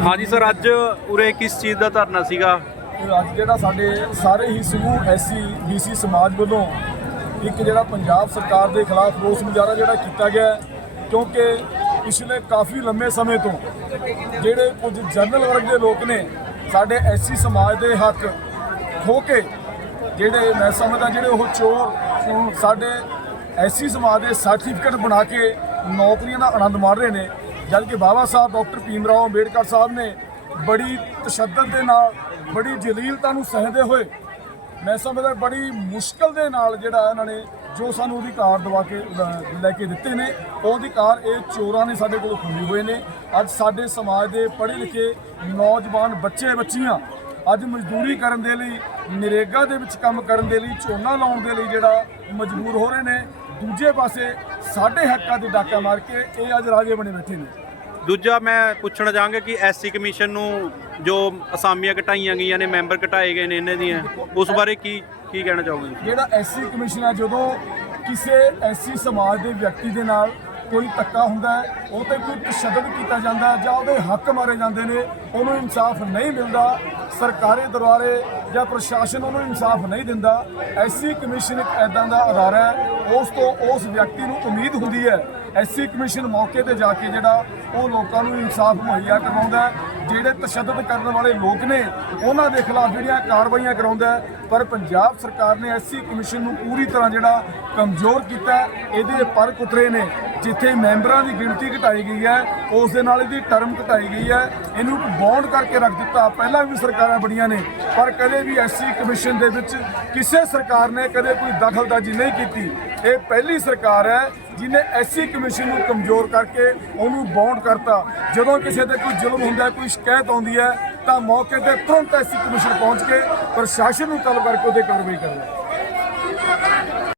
ਹਾਂਜੀ ਸਰ, ਅੱਜ ਉਰੇ ਕਿਸ ਚੀਜ਼ ਦਾ ਧਰਨਾ ਸੀਗਾ? ਅੱਜ ਜਿਹੜਾ ਸਾਡੇ ਸਾਰੇ ਹੀ ਸਮੂਹ ਐਸਸੀ ਬੀਸੀ ਸਮਾਜ ਵੱਲੋਂ ਇੱਕ ਜਿਹੜਾ ਪੰਜਾਬ ਸਰਕਾਰ ਦੇ ਖਿਲਾਫ ਰੋਸ ਮੁਜ਼ਾਹਰਾ ਜਿਹੜਾ ਕੀਤਾ ਗਿਆ ਕਿਉਂਕਿ ਪਿਛਲੇ ਕਾਫੀ ਲੰਮੇ ਸਮੇਂ ਤੋਂ ਜਿਹੜੇ ਕੁਝ ਜਨਰਲ ਵਰਗ ਦੇ ਲੋਕ ਨੇ, ਸਾਡੇ ਐਸਸੀ ਸਮਾਜ ਦੇ ਹੱਕ ਖੋ ਕੇ ਜਿਹੜੇ ਮੈਂ ਸਮਝਦਾ ਜਿਹੜੇ ਉਹ ਚੋਰ, ਸਾਡੇ ਐਸੀ ਸਮਾਜ ਦੇ ਸਰਟੀਫਿਕੇਟ ਬਣਾ ਕੇ ਨੌਕਰੀਆਂ ਦਾ ਆਨੰਦ ਮਾਣ ਰਹੇ ਨੇ ਜਦ ਕਿ ਬਾਬਾ ਸਾਹਿਬ ਡਾਕਟਰ ਭੀਮ ਰਾਓ ਅੰਬੇਡਕਰ ਸਾਹਿਬ ਨੇ ਬੜੀ ਤਸ਼ੱਦਦ ਦੇ ਨਾਲ ਬੜੀ ਜਲੀਲਤਾ ਨੂੰ ਸਹਿਦੇ ਹੋਏ ਮੈਂ ਸਮਝਦਾ ਬੜੀ ਮੁਸ਼ਕਲ ਦੇ ਨਾਲ ਜਿਹੜਾ ਇਹਨਾਂ ਨੇ ਜੋ ਸਾਨੂੰ ਅਧਿਕਾਰ ਦਵਾ ਕੇ ਅ, ਲੈ ਕੇ ਦਿੱਤੇ ਨੇ ਉਹ ਅਧਿਕਾਰ ਇਹ ਚੋਰਾਂ ਨੇ ਸਾਡੇ ਕੋਲ ਖੋਹੇ ਹੋਏ ਨੇ। ਅੱਜ ਸਾਡੇ ਸਮਾਜ ਦੇ ਪੜ੍ਹੇ ਲਿਖੇ ਨੌਜਵਾਨ ਬੱਚੇ ਬੱਚੀਆਂ ਅੱਜ ਮਜ਼ਦੂਰੀ ਕਰਨ ਦੇ ਲਈ ਨਰੇਗਾ ਦੇ ਵਿੱਚ ਕੰਮ ਕਰਨ ਦੇ ਲਈ ਝੋਨਾ ਲਾਉਣ ਦੇ ਲਈ ਜਿਹੜਾ ਮਜਬੂਰ ਹੋ ਰਹੇ ਨੇ ਦੂਜੇ ਪਾਸੇ ਸਾਡੇ ਹੱਕਾਂ ਦੇ ਡਾਕਾ ਮਾਰ ਕੇ ਇਹ ਅੱਜ ਰਾਜੇ ਬਣੇ ਬੈਠੇ ਨੇ। ਦੂਜਾ ਮੈਂ ਪੁੱਛਣਾ ਚਾਹਾਂਗਾ ਕਿ ਐਸਸੀ ਕਮਿਸ਼ਨ ਨੂੰ ਜੋ ਅਸਾਮੀਆਂ ਘਟਾਈਆਂ ਗਈਆਂ ਨੇ ਮੈਂਬਰ ਘਟਾਏ ਗਏ ਨੇ ਇਹਨਾਂ ਦੀਆਂ ਉਸ ਬਾਰੇ ਕੀ ਕੀ ਕਹਿਣਾ ਚਾਹੋਗੇ ਜਿਹੜਾ ਐਸਸੀ ਕਮਿਸ਼ਨ ਹੈ ਜਦੋਂ ਕਿਸੇ ਐਸਸੀ ਸਮਾਜ ਦੇ ਵਿਅਕਤੀ ਦੇ ਨਾਲ ਕੋਈ ਧੱਕਾ ਹੁੰਦਾ ਉਹ ਤੇ ਕੋਈ ਤਸ਼ੱਦਦ ਕੀਤਾ ਜਾਂਦਾ ਜਾਂ ਉਹਦੇ ਹੱਕ ਮਾਰੇ ਜਾਂਦੇ ਨੇ ਉਹਨੂੰ ਇਨਸਾਫ ਨਹੀਂ ਮਿਲਦਾ ਸਰਕਾਰੀ ਦਰਬਾਰੇ ਜਾਂ ਪ੍ਰਸ਼ਾਸਨ ਉਹਨੂੰ ਇਨਸਾਫ ਨਹੀਂ ਦਿੰਦਾ, ਐਸਸੀ ਕਮਿਸ਼ਨ ਇੱਕ ਐਦਾਂ ਦਾ ਅਦਾਰਾ ਹੈ, ਉਸ ਤੋਂ ਉਸ ਵਿਅਕਤੀ ਨੂੰ ਉਮੀਦ ਹੁੰਦੀ ਹੈ, ਐਸਸੀ ਕਮਿਸ਼ਨ ਮੌਕੇ ਤੇ ਜਾ ਕੇ ਜਿਹੜਾ ਉਹ ਲੋਕਾਂ ਨੂੰ ਇਨਸਾਫ ਮੁਹੱਈਆ ਕਰਵਾਉਂਦਾ ਜਿਹੜੇ ਤਸ਼ੱਦਦ ਕਰਨ ਵਾਲੇ ਲੋਕ ਨੇ, ਉਹਨਾਂ ਦੇ ਖਿਲਾਫ ਜਿਹੜੀਆਂ ਕਾਰਵਾਈਆਂ ਕਰਾਉਂਦਾ ਪਰ ਪੰਜਾਬ ਸਰਕਾਰ ਨੇ ਐਸਸੀ ਕਮਿਸ਼ਨ ਨੂੰ ਪੂਰੀ ਤਰ੍ਹਾਂ ਜਿਹੜਾ ਕਮਜ਼ੋਰ ਕੀਤਾ ਇਹਦੇ ਪਰ ਕੁਤਰੇ ਨੇ। ਜਿੱਥੇ ਮੈਂਬਰਾਂ ਦੀ ਗਿਣਤੀ ਘਟਾਈ ਗਈ ਹੈ, ਉਸ ਦੇ ਨਾਲ ਇਹਦੀ ਟਰਮ ਘਟਾਈ ਗਈ ਹੈ। ਇਹਨੂੰ ਬੌਂਡ ਕਰਕੇ ਰੱਖ ਦਿੱਤਾ, ਪਹਿਲਾਂ ਵੀ ਸਰਕਾਰਾਂ ਬੜੀਆਂ ਨੇ, ਪਰ ਕਦੇ ਵੀ ਐਸਸੀ ਕਮਿਸ਼ਨ ਦੇ ਵਿੱਚ ਕਿਸੇ ਸਰਕਾਰ ਨੇ ਕਦੇ ਕੋਈ ਦਖਲਦਾਜ਼ੀ ਨਹੀਂ ਕੀਤੀ। ਇਹ ਪਹਿਲੀ ਸਰਕਾਰ ਹੈ ਜਿਨੇ ਐਸਸੀ ਕਮਿਸ਼ਨ ਨੂੰ ਕਮਜ਼ੋਰ ਕਰਕੇ ਉਹਨੂੰ ਬੌਂਡ ਕਰਤਾ, ਜਦੋਂ ਕਿਸੇ ਤੇ ਕੋਈ ਜ਼ੁਲਮ ਹੁੰਦਾ, ਕੋਈ ਸ਼ਿਕਾਇਤ ਆਉਂਦੀ ਹੈ, ਤਾਂ ਮੌਕੇ ਤੇ ਤੁਰੰਤ ਐਸਸੀ ਕਮਿਸ਼ਨ ਪਹੁੰਚ ਕੇ ਪ੍ਰਸ਼ਾਸਨ ਨੂੰ ਤਲਬ ਕਰਕੇ ਉਹਦੇ ਕਾਰਵਾਈ ਕਰਦਾ।